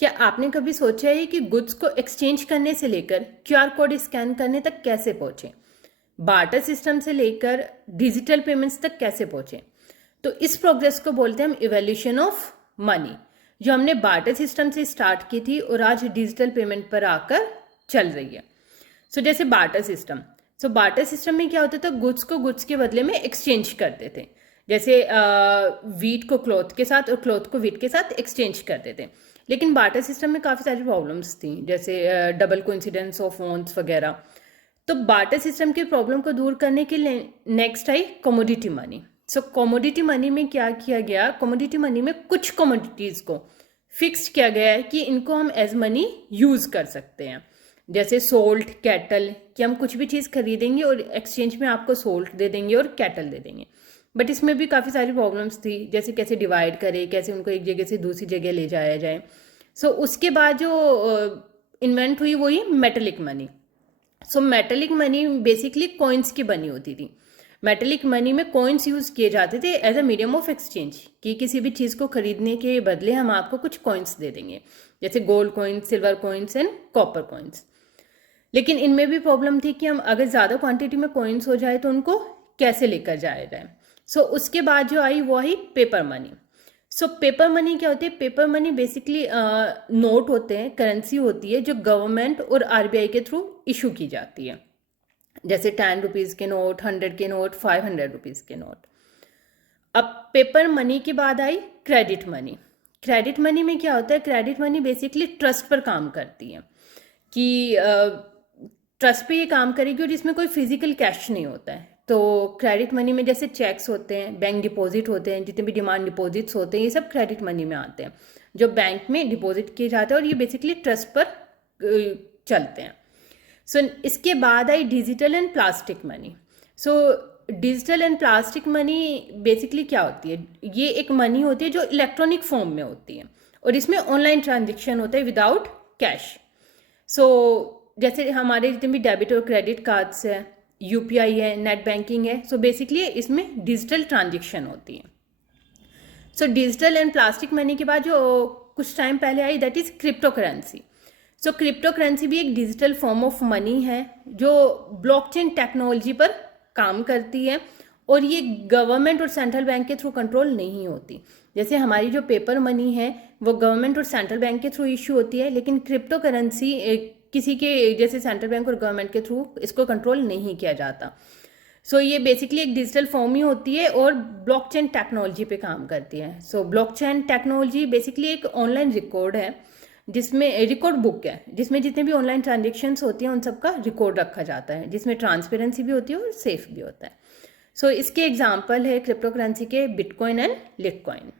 क्या आपने कभी सोचा है कि गुड्स को एक्सचेंज करने से लेकर क्यूआर कोड स्कैन करने तक कैसे पहुंचे, बार्टर सिस्टम से लेकर डिजिटल पेमेंट्स तक कैसे पहुंचे? तो इस प्रोग्रेस को बोलते हैं हम इवोल्यूशन ऑफ मनी, जो हमने बार्टर सिस्टम से स्टार्ट की थी और आज डिजिटल पेमेंट पर आकर चल रही है। जैसे बार्टर सिस्टम, बार्टर सिस्टम में क्या होता था, गुड्स को गुड्स के बदले में एक्सचेंज करते थे। जैसे वीट को क्लॉथ के साथ और क्लॉथ को वीट के साथ एक्सचेंज करते थे। लेकिन बार्टर सिस्टम में काफ़ी सारी प्रॉब्लम्स थी, जैसे डबल कोइंसिडेंस ऑफ ओन्स वगैरह। तो बार्टर सिस्टम की प्रॉब्लम को दूर करने के लिए next I commodity money. Commodity money में क्या किया गया, कमोडिटी मनी में कुछ कमोडिटीज़ को फिक्स किया गया है कि इनको हम एज मनी यूज़ कर सकते हैं। जैसे सोल्ट, कैटल, कि हम कुछ भी चीज़ खरीदेंगे और एक्सचेंज में आपको सोल्ट दे देंगे और कैटल दे देंगे। बट इसमें भी काफ़ी सारी प्रॉब्लम्स थी, जैसे कैसे डिवाइड करें, कैसे उनको एक जगह से दूसरी जगह ले जाया जाए। उसके बाद जो इन्वेंट हुई वही metallic money. Metallic money basically coins की बनी होती थी। मेटेलिक मनी में कॉइन्स यूज़ किए जाते थे as a medium of exchange, कि किसी भी चीज़ को खरीदने के बदले हम आपको कुछ कॉइन्स दे देंगे, जैसे gold coins, silver coins and copper coins. लेकिन इनमें भी प्रॉब्लम थी कि हम अगर ज़्यादा क्वांटिटी में कॉइन्स हो जाए तो उनको कैसे लेकर जाया जाए। उसके बाद जो आई वो आई पेपर मनी। पेपर मनी क्या होती है? पेपर मनी बेसिकली नोट होते हैं, करेंसी होती है जो गवर्नमेंट और आरबीआई के थ्रू इशू की जाती है, जैसे 10 रुपीज़ के नोट, 100 के नोट, 500 रुपीज़ के नोट। अब पेपर मनी के बाद आई क्रेडिट मनी। क्रेडिट मनी में क्या होता है? क्रेडिट मनी बेसिकली ट्रस्ट पर काम करती है, कि ट्रस्ट पे ये काम करेगी और इसमें कोई फिजिकल कैश नहीं होता है। तो क्रेडिट मनी में जैसे चेक्स होते हैं, बैंक डिपॉजिट होते हैं, जितने भी डिमांड डिपॉजिट्स होते हैं, ये सब क्रेडिट मनी में आते हैं, जो बैंक में डिपॉजिट किए जाते हैं और ये बेसिकली ट्रस्ट पर चलते हैं। इसके बाद आई digital and plastic money. Digital and plastic money basically क्या होती है? ये एक मनी होती है जो इलेक्ट्रॉनिक फॉर्म में होती है और इसमें ऑनलाइन ट्रांजेक्शन होता है विदाउट कैश। जैसे हमारे जितने भी डेबिट और क्रेडिट कार्ड्स है, यूपीआई है, नेट बैंकिंग है, बेसिकली इसमें डिजिटल ट्रांजेक्शन होती है। डिजिटल एंड प्लास्टिक मनी के बाद जो कुछ टाइम पहले आई, that is cryptocurrency. Cryptocurrency भी एक डिजिटल फॉर्म ऑफ मनी है जो ब्लॉकचेन टेक्नोलॉजी पर काम करती है और ये गवर्नमेंट और सेंट्रल बैंक के थ्रू कंट्रोल नहीं होती। जैसे हमारी जो पेपर मनी है वो गवर्नमेंट और सेंट्रल बैंक के थ्रू इश्यू होती है, लेकिन क्रिप्टो करेंसी किसी के जैसे सेंट्रल बैंक और गवर्नमेंट के थ्रू इसको कंट्रोल नहीं किया जाता। ये बेसिकली एक डिजिटल फॉर्म ही होती है और ब्लॉकचेन टेक्नोलॉजी पे काम करती है। ब्लॉकचेन टेक्नोलॉजी बेसिकली एक ऑनलाइन रिकॉर्ड है, जिसमें रिकॉर्ड बुक है, जिसमें जितने भी ऑनलाइन ट्रांजेक्शन्स होती हैं उन सबका रिकॉर्ड रखा जाता है, जिसमें ट्रांसपेरेंसी भी होती है और सेफ भी होता है। इसके एग्जाम्पल है क्रिप्टो करेंसी के बिटकॉइन एंड लिटकॉइन।